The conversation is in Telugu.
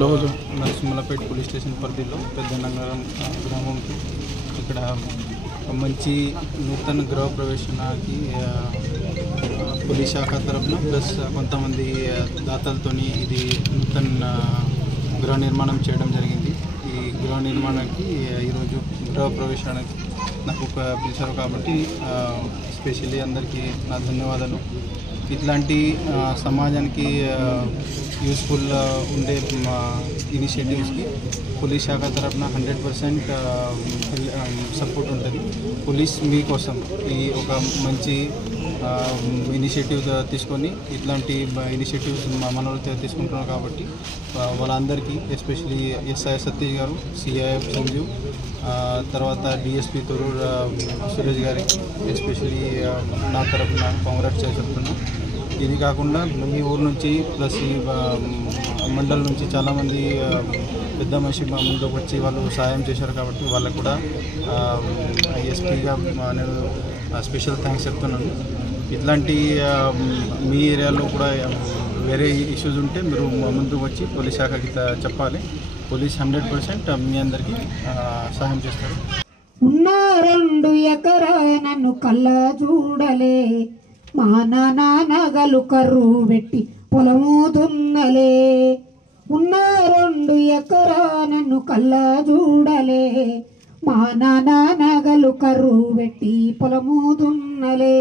రోజు నరసింహలపేట పోలీస్ స్టేషన్ పరిధిలో పెద్దనగరం గ్రామంకి ఇక్కడ మంచి నూతన గృహ ప్రవేశనానికి పోలీస్ శాఖ తరఫున ప్లస్ కొంతమంది దాతలతో ఇది నూతన గృహ నిర్మాణం చేయడం జరిగింది. ఈ గృహ నిర్మాణానికి ఈరోజు గృహ ప్రవేశానికి నాకు పిలిచారు కాబట్టి స్పెషల్లీ అందరికీ నా ధన్యవాదాలు. ఇట్లాంటి సమాజానికి యూస్ఫుల్ ఉండే ఇనిషియేటివ్స్కి పోలీస్ శాఖ తరఫున 100% సపోర్ట్ ఉంటుంది. పోలీస్ మీకోసం ఈ ఒక మంచి ఇనిషియేటివ్ తీసుకొని ఇట్లాంటి ఇనిషియేటివ్స్ మనోళ్ళతో తీసుకుంటున్నారు కాబట్టి వాళ్ళందరికీ ఎస్పెషలీ ఎస్ఐ సతీష్ గారు, సిఐఎఫ్ సంజీవ్, తర్వాత డిఎస్పీ తొరూర్ సురేష్ గారికి ఎస్పెషలీ నా తరఫున కాంగ్రెస్ చెప్తున్నాను. ఇది కాకుండా ఈ ఊరు నుంచి ప్లస్ ఈ మండలం నుంచి చాలామంది పెద్ద మనిషి ముందుకు వచ్చి వాళ్ళు సహాయం చేశారు కాబట్టి వాళ్ళకు కూడా ఎస్పీగా నేను స్పెషల్ థ్యాంక్స్ చెప్తున్నాను. ఇట్లాంటి మీ ఏరియాలో కూడా వేరే ఇష్యూస్ ఉంటే మీరు ముందుకు వచ్చి పోలీస్ శాఖకి చెప్పాలి. పోలీస్ 100% మీ అందరికీ సహాయం చేస్తారు. ఉన్న 2 ఎకరా నన్ను కళ్ళ చూడలే, మా నాన్నగలు కర్రు పెట్టి పొలము దున్నలే. ఉన్న 2 ఎకరా నన్ను కళ్ళ చూడలే, మా నాన్నగలు కర్రు పెట్టి పొలము దున్నలే.